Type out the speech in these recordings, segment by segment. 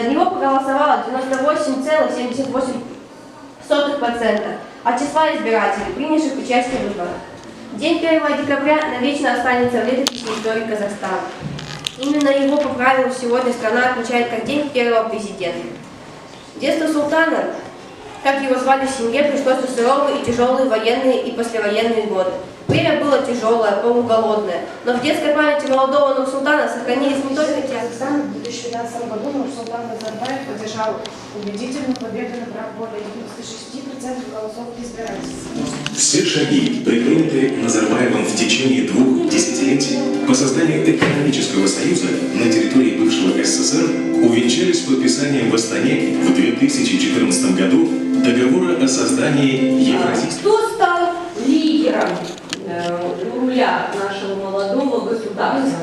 За него проголосовало 98,78% от числа избирателей, принявших участие в выборах. День 1 декабря навечно останется в летописи истории Казахстана. Именно его по правилу сегодня страна отмечает как день первого президента. Детство султана, как его звали в семье, пришлось на суровые и тяжелые военные и послевоенные годы. Время было тяжелое, полуголодное, но в детской памяти молодого Нурсултана сохранились не только те. Казахстан в 2012 году Нурсултан Назарбаев одержал убедительную победу, набрав более 96% голосов избирателей. Все шаги, предпринятые Назарбаевым в течение 2 десятилетий по созданию экономического союза на территории бывшего СССР, увенчались подписанием в Астане в 2014 году договора о создании Евразийского. Кто стал лидером у руля нашего молодого государства?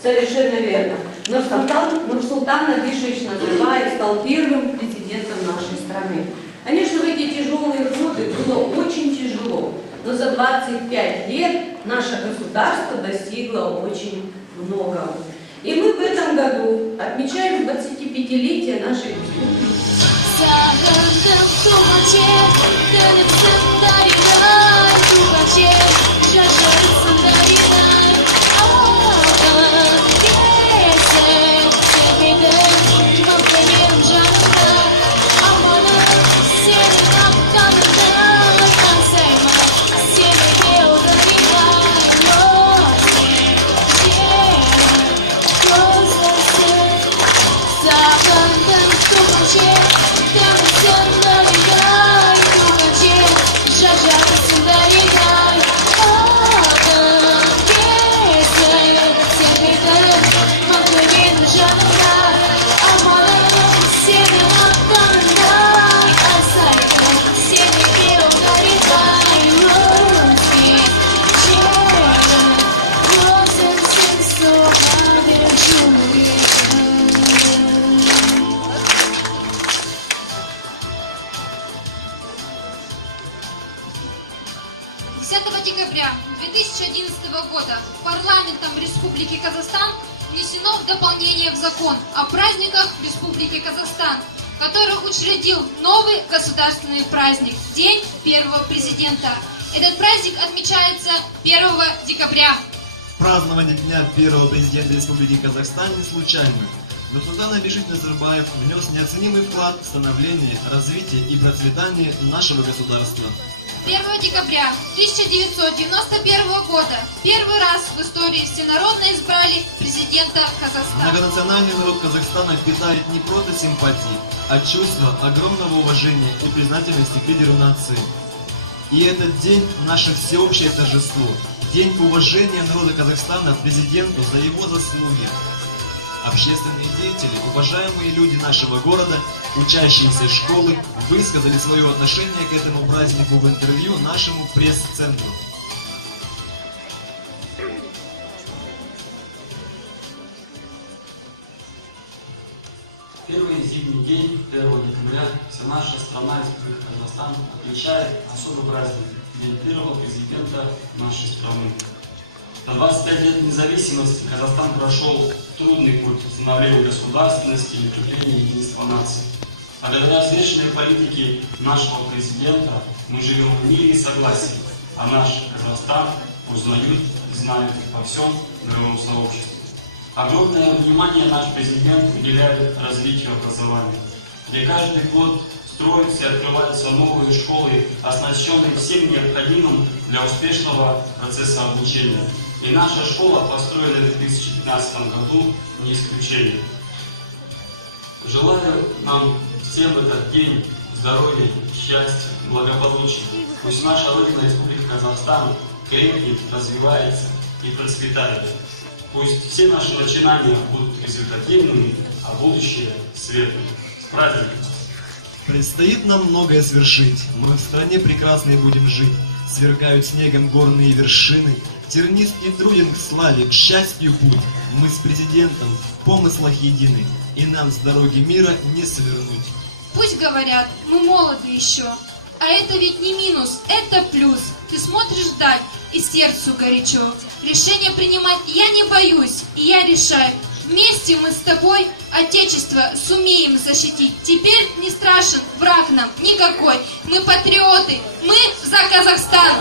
Совершенно верно. Нурсултан Абишевич Назарбаев стал первым президентом нашей страны. Конечно, в эти тяжелые годы было очень тяжело, но за 25 лет наше государство достигло очень многого. И мы в этом году отмечаем 25-летие нашей республики. Декабря 2011 года парламентом Республики Казахстан внесено дополнение в закон о праздниках Республики Казахстан, который учредил новый государственный праздник – День первого президента. Этот праздник отмечается 1 декабря. Празднование Дня первого президента Республики Казахстан не случайно. Нурсултан Абишевич Назарбаев внес неоценимый вклад в становление, развитие и процветание нашего государства. 1 декабря 1991 года первый раз в истории всенародно избрали президента Казахстана. Многонациональный народ Казахстана питает не просто симпатии, а чувство огромного уважения и признательности к лидеру нации. И этот день – наше всеобщее торжество, день уважения народа Казахстана президенту за его заслуги. Общественные деятели, уважаемые люди нашего города, учащиеся школы, высказали свое отношение к этому празднику в интервью нашему пресс-центру. Первый зимний день 1 декабря вся наша страна, Республика Казахстан, отмечает особый праздник – День первого президента нашей страны. На 25 лет независимости Казахстан прошел трудный путь становления государственности и укрепления единства нации. Благодаря взвешенной политике нашего президента мы живем в мире и согласии, а наш Казахстан узнают и знают во всем мировом сообществе. Огромное внимание наш президент уделяет развитию образования, где каждый год строятся и открываются новые школы, оснащенные всем необходимым для успешного процесса обучения. И наша школа, построенная в 2015 году, не исключение. Желаю нам всем в этот день здоровья, счастья, благополучия. Пусть наша родина, Республика Казахстан, крепнет, развивается и процветает. Пусть все наши начинания будут результативными, а будущее светлым. С праздником! Предстоит нам многое свершить. Мы в стране прекрасной будем жить. Сверкают снегом горные вершины. Тернист и труден к славе, к счастью путь. Мы с президентом в помыслах едины, и нам с дороги мира не свернуть. Пусть говорят, мы молоды еще, а это ведь не минус, это плюс. Ты смотришь вдаль, и сердцу горячо. Решение принимать я не боюсь, и я решаю, Вместе мы с тобой Отечество сумеем защитить. Теперь не страшен враг нам никакой. Мы патриоты, мы за Казахстан.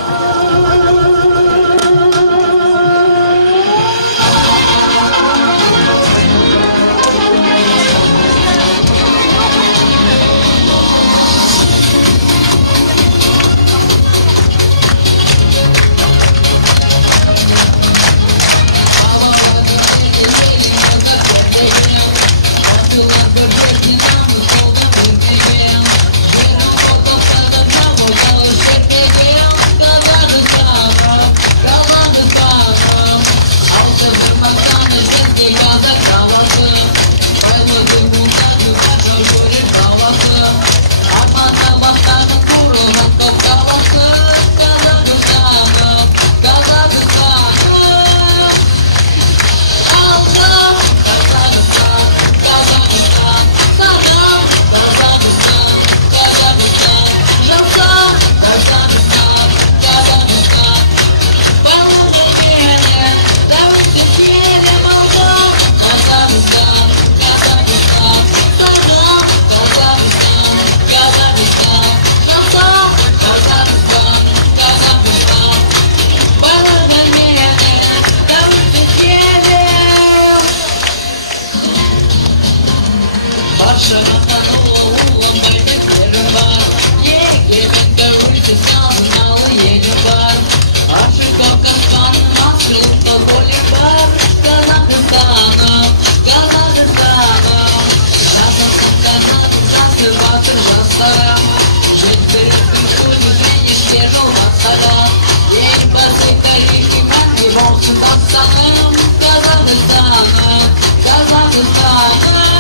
Казахстан.